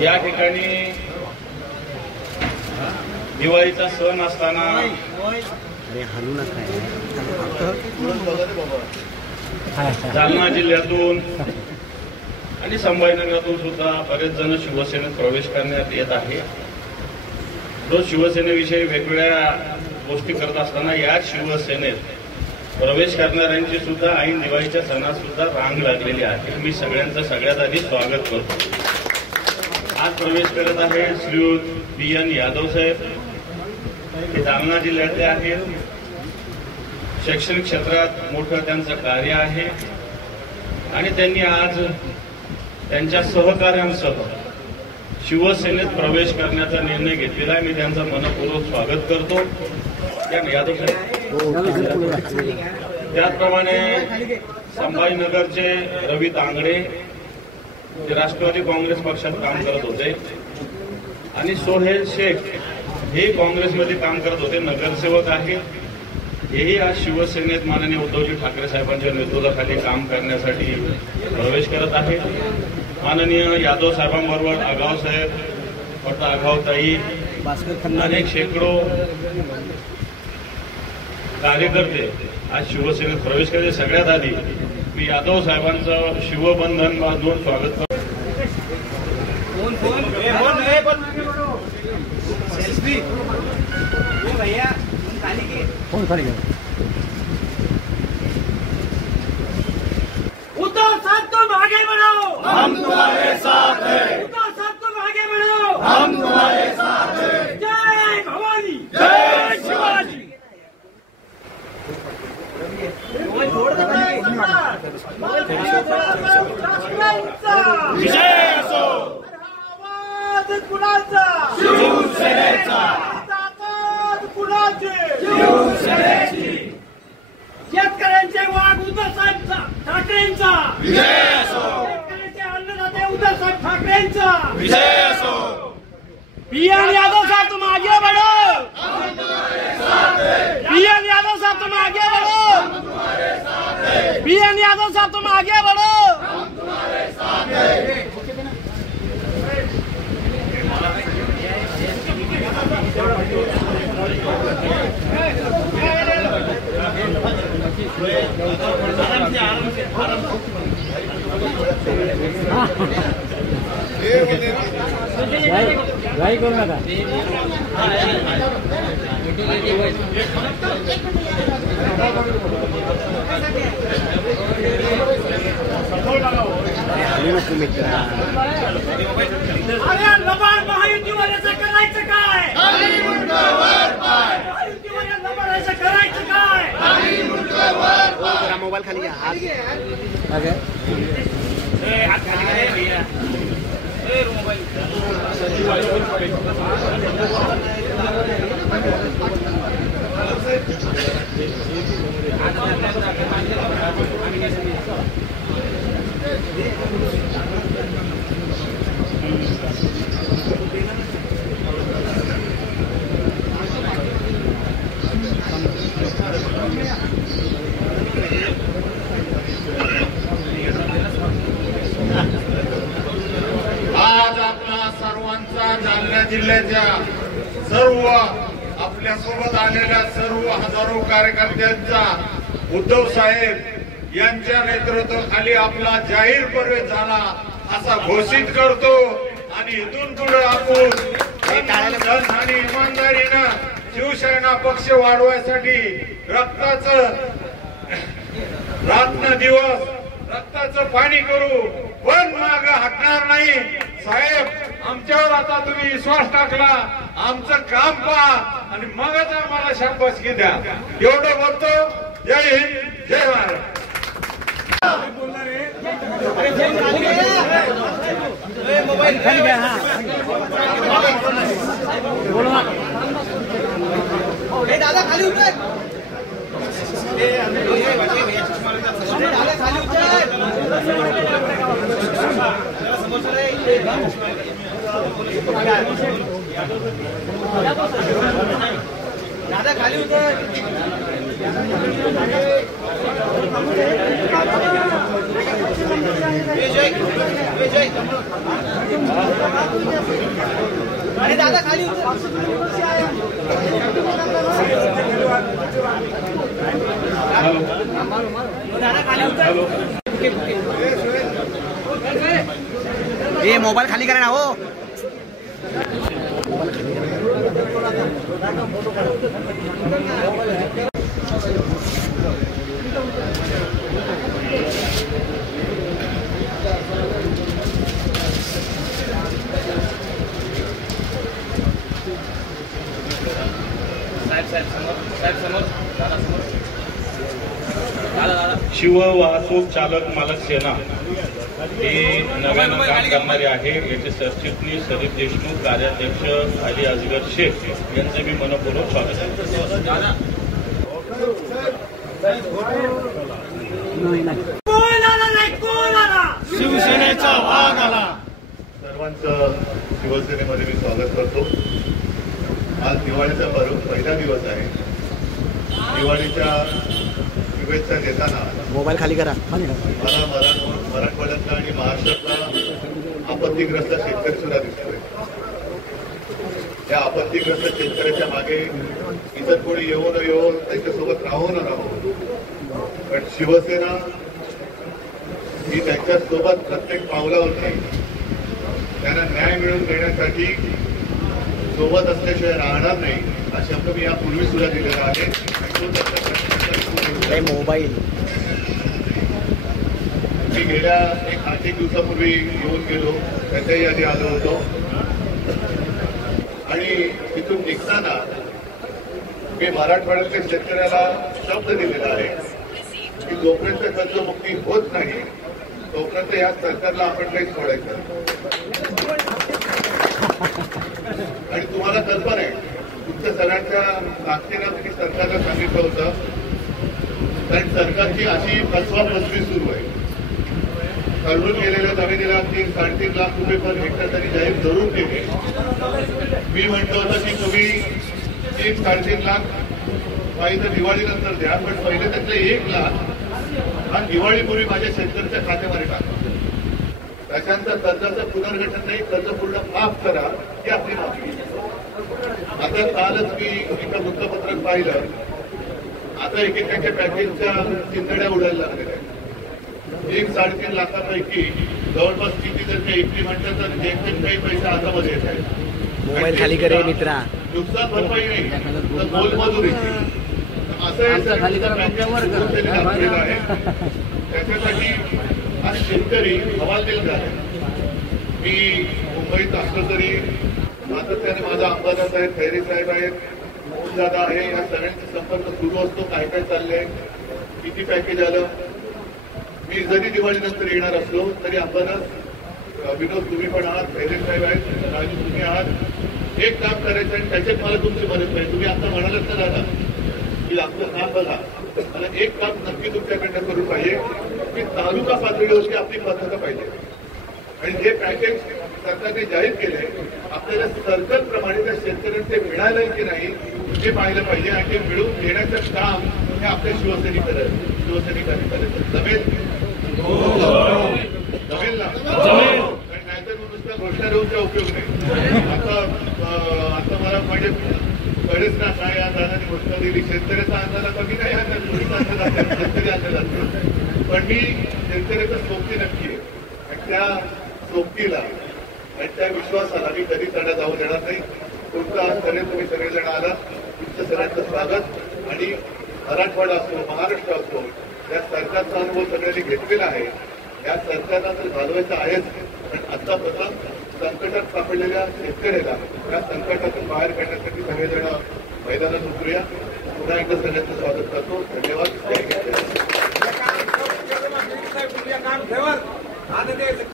या ठिकाणी दिवाळीचा सण असताना जालना जिल्ह्यातून आणि संभाजीनगरातून सुद्धा बरेच जण शिवसेनेत प्रवेश करण्यात येत आहे। रोज शिवसेनेविषयी वेगवेगळ्या गोष्टी करत असताना या शिवसेनेत प्रवेश करणाऱ्यांची सुद्धा ऐन दिवाळीच्या सणात सुद्धा रांग लागलेली आहे। मी सगळ्यांचं सगळ्यात आधी स्वागत करतो। आज प्रवेश करत आहे श्रीयुत PN यादव साहेब, हे जालना जिल्ह्यातले आहेत। शैक्षणिक क्षेत्रात मोठं त्यांचं कार्य आहे आणि त्यांनी आज त्यांच्या सहकाऱ्यांसह शिवसेनेत प्रवेश करण्याचा निर्णय घेतलेला आहे। मी त्यांचं मनपूर्वक स्वागत करतो। यादव साहेब, त्याचप्रमाणे संभाजीनगरचे रवी तांगडे, ते राष्ट्रवादी काँग्रेस पक्षात काम करत होते, आणि सोहेल शेख हे काँग्रेसमध्ये काम करत होते, नगरसेवक आहेत। हेही आज शिवसेनेत माननीय उद्धवजी ठाकरे साहेबांच्या नेतृत्वाखाली काम करण्यासाठी प्रवेश करत आहेत। माननीय यादव साहेबांबरोबर आगाव साहेब, फक्त आगावताई, अनेक शेकडो कार्यकर्ते आज शिवसेनेत प्रवेश करते। सगळ्यात आधी मी यादव साहेबांचं शिवबंधन बांधून स्वागत करतो। उद्धव साहब तुम आगे बढ़ो, हम तुम्हारे साथ हैं। उद्धव साहब तुम आगे बढ़ो, हम तुम्हारे साथ हैं। जय भवानी, जय शिवाजी। विजय असो आवाज कुणाचा, शिवसेनेचा, ताकद कुणाची, शिवसेनेची। शेतकऱ्यांचे वाघ उद्धव साहेब ठाकरेंचा, विजय असो, शेतकऱ्यांचे अन्नदाते उद्धव साहेब ठाकरेंचा, विजय असो। PN यादव साहब तुम आगे बढ़ो, हम तुम्हारे साथ हैं। PN यादव साहब तुम आगे बढ़ो, हम तुम्हारे साथ हैं। PN यादव साहब तुम आगे बढ़ो। हम तुम्हारे साथ हैं। भाई कौन था? अरे लबाड महायुतीवर याचं करायचं काय? खाली मुंडं वर पाय, महायुतीवर या लबाडाचं करायचं काय? खाली मुंडं वर पाय। मोबाईल खाली घ्या। हात खाली घ्या। मोबाईल आज आपला सर्वांचा जालना जिल्ह्याच्या सर्व आपल्या सोबत आलेल्या सर्व हजारो कार्यकर्त्यांचा उद्धव साहेब यांच्या नेतृत्वाखाली आपला जाहीर प्रवेश झाला असा घोषित करतो। आणि इथून पुढे आपण आणि इमानदारीनं शिवसेना पक्ष वाढवायसाठी रक्ताचं रात्र दिवस रक्ताचं पाणी करू, पण माग हटणार नाही। साहेब, आमच्यावर आता तुम्ही विश्वास टाकला, आमचं काम पहा आणि मगच आम्हाला शाबासकी द्या। एवढं बोलतो। जय हिंद, जय महाराष्ट्र। मोबाईल खाली घ्या। बोला दादा, खाली उतर। दादा खाली उतर। दादा खाली उतर। अरे दादा खाली ये मोबाईल खाली करा ना हो. शिव वाहतूक चालक मालक सेना ही नव्यानं काम करणारी आहे. याचे सरचिटणीस सदीप देशमुख, कार्याध्यक्ष अली असगर शेख यांचे मी मनपूर्वक स्वागत करतो. कोण आला नाही, कोण आला? शिवसेनेचा वाघ आला. सर्वांचं शिवसेनेमध्ये मी स्वागत करतो. आज दिवाळीचा पहिला दिवस आहे. दिवाळीच्या शुभेच्छा देताना मोबाईल खाली करा. मला मराठवाड्यातला आणि महाराष्ट्रातला आपत्तीग्रस्त शेतकरी सुद्धा दिसतोय. त्या आपत्तीग्रस्त शेतकऱ्याच्या मागे इतर कोणी येऊ न येऊ, त्यांच्यासोबत राहू न राहू, पण शिवसेना ही त्यांच्यासोबत प्रत्येक पावलावरती त्यांना न्याय मिळवून देण्यासाठी सोबत असल्याशिवाय राहणार नाही हा शब्द मी यापूर्वी सुद्धा दिलेला आहे. मोबाईल मी गेल्या 8 दिवसापूर्वी येऊन गेलो, त्याच्याही आधी आलो होतो आणि तिथून निघताना मी मराठवाड्यातल्या शेतकऱ्याला शब्द दिलेला आहे की जोपर्यंत कर्जमुक्ती होत नाही तोपर्यंत या सरकारला आपण काही सोडायचं. आणि तुम्हाला कल्पना आहे, तुमच्या सगळ्यांच्या ताकदीनं तुम्ही सरकारला सांगितलं होतं, कारण सरकारची अशी फसवाफसवी सुरू आहे. ठरवून गेलेल्या जमिनीला 3-3.5 लाख रुपये पर हेक्टर त्यांनी जाहीर जरूर केले. मी म्हटलं होतं की तुम्ही 3-3.5 लाख पाहिजे दिवाळीनंतर द्या, पण पहिले त्यातले 1 लाख हा दिवाळीपूर्वी माझ्या शेतकऱ्याच्या खात्यामध्ये टाका. त्याच्यानंतर कर्जाचं पुनर्गठन नाही, कर्ज पूर्ण माफ करा ही आपली मागणी. आता कालच मी एका वृत्तपत्रात पाहिलं, आता एकेकाच्या पॅकेजच्या चिंतड्या उडायला लागलेल्या आहेत. 3-3.5 लाखापैकी जवळपास किती जर काही इकली म्हणतात तर एकूण काही पैसे हातामध्ये येत आहेत. मोबाईल खाली करे मित्रा. नुकसान भरपाई नाही तर मोलमजुरी. असं आहे त्याच्यासाठी आज शेतकरी हवालदिल आहे. मी मुंबईत असलो तरी सातत्याने माझा अंबादास आहे, खैरे साहेब आहेत, मोहनदादा आहे, या सगळ्यांचा संपर्क सुरू असतो. काय काय चाललंय, किती पॅकेज आलं. मी जरी दिवाळीनंतर येणार असलो तरी अंबादास, विनोद तुम्ही पण आहात, खैरे साहेब आहेत, राजू तुम्ही आहात, एक काम करायचं आणि त्याच्यात मला तुमची मदत पाहिजे. तुम्ही आता म्हणालात ना दादा की आपलं काम बघा, मला एक काम नक्की तुमच्याकडनं करून पाहिजे की तालुका पातळीवरती आपली पद्धत पाहिजे. आणि जे पॅकेज सरकारने जाहीर केले आपल्याला सर्कलप्रमाणे त्या शेतकऱ्यांना ते मिळालं की नाही हे पाहिलं पाहिजे. आणि ते मिळवून देण्याचं काम हे आपल्या शिवसैनिकांनी करायचं. जमेल जमेल ना? नाहीतर नुसत्या घोषणा देऊनचा उपयोग नाही. आता मला म्हणजे कळेच ना काय या दादाने घोषणा दिली. शेतकऱ्याचा अंदाज कमी नाही, शेतकरी अंदाज. पण मी शेतकऱ्याचा सोबती नक्की आहे आणि त्या सोबतीला आणि त्या विश्वासाला मी कधी त्यांना जाऊ देणार नाही. तुमचं आज खरे तुम्ही सगळेजण आलात, तुमचं सगळ्यांचं स्वागत. आणि मराठवाडा असो, महाराष्ट्र असो, या सरकारचा अनुभव सगळ्यांनी घेतलेला आहे. या सरकारला तर घालवायचं आहेच, पण आतापासून संकटात सापडलेल्या शेतकऱ्याला या संकटातून बाहेर काढण्यासाठी सगळेजण मैदानात उतरूया. पुन्हा एकदा सगळ्यांचं स्वागत करतो. धन्यवाद.